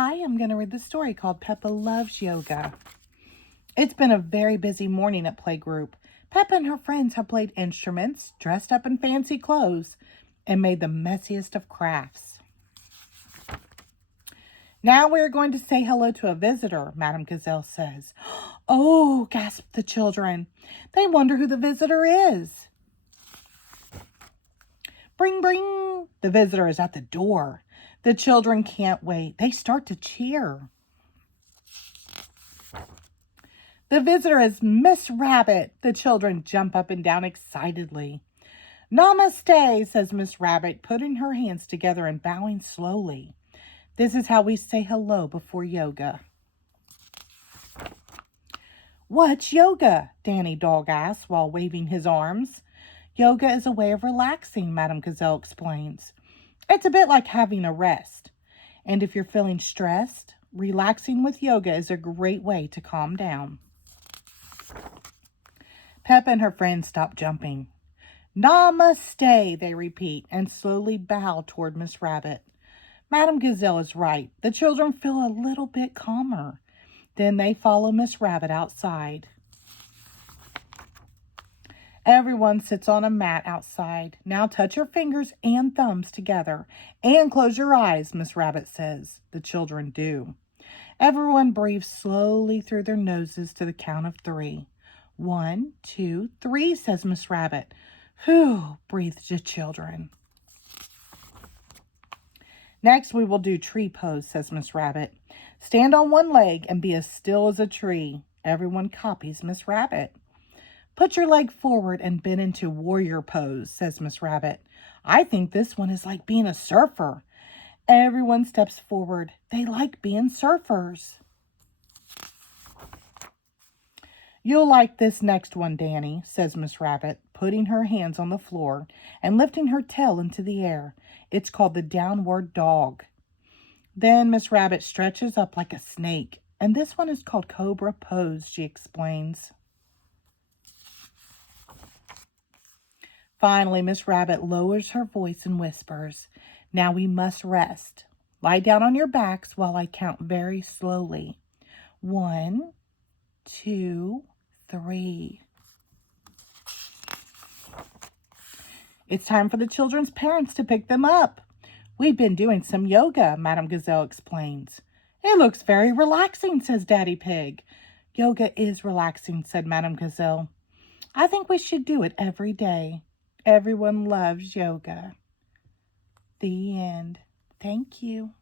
Hi, I'm going to read the story called Peppa Loves Yoga. It's been a very busy morning at playgroup. Peppa and her friends have played instruments, dressed up in fancy clothes, and made the messiest of crafts. Now we're going to say hello to a visitor, Madame Gazelle says. Oh, gasped the children. They wonder who the visitor is. Bring, bring. The visitor is at the door. The children can't wait. They start to cheer. The visitor is Miss Rabbit. The children jump up and down excitedly. Namaste, says Miss Rabbit, putting her hands together and bowing slowly. This is how we say hello before yoga. What's yoga? Danny Dog asks while waving his arms. Yoga is a way of relaxing, Madame Gazelle explains. It's a bit like having a rest. And if you're feeling stressed, relaxing with yoga is a great way to calm down. Peppa and her friends stop jumping. Namaste, they repeat, and slowly bow toward Miss Rabbit. Madame Gazelle is right. The children feel a little bit calmer. Then they follow Miss Rabbit outside. Everyone sits on a mat outside. Now touch your fingers and thumbs together and close your eyes, Miss Rabbit says. The children do. Everyone breathes slowly through their noses to the count of 3. 1, 2, 3, says Miss Rabbit. Whew, breathed the children. Next, we will do tree pose, says Miss Rabbit. Stand on one leg and be as still as a tree. Everyone copies Miss Rabbit. Put your leg forward and bend into warrior pose, says Miss Rabbit. I think this one is like being a surfer. Everyone steps forward. They like being surfers. You'll like this next one, Danny, says Miss Rabbit, putting her hands on the floor and lifting her tail into the air. It's called the downward dog. Then Miss Rabbit stretches up like a snake, and this one is called cobra pose, she explains. Finally, Miss Rabbit lowers her voice and whispers, Now we must rest. Lie down on your backs while I count very slowly. 1, 2, 3. It's time for the children's parents to pick them up. We've been doing some yoga, Madame Gazelle explains. It looks very relaxing, says Daddy Pig. Yoga is relaxing, said Madame Gazelle. I think we should do it every day. Everyone loves yoga. The end. Thank you.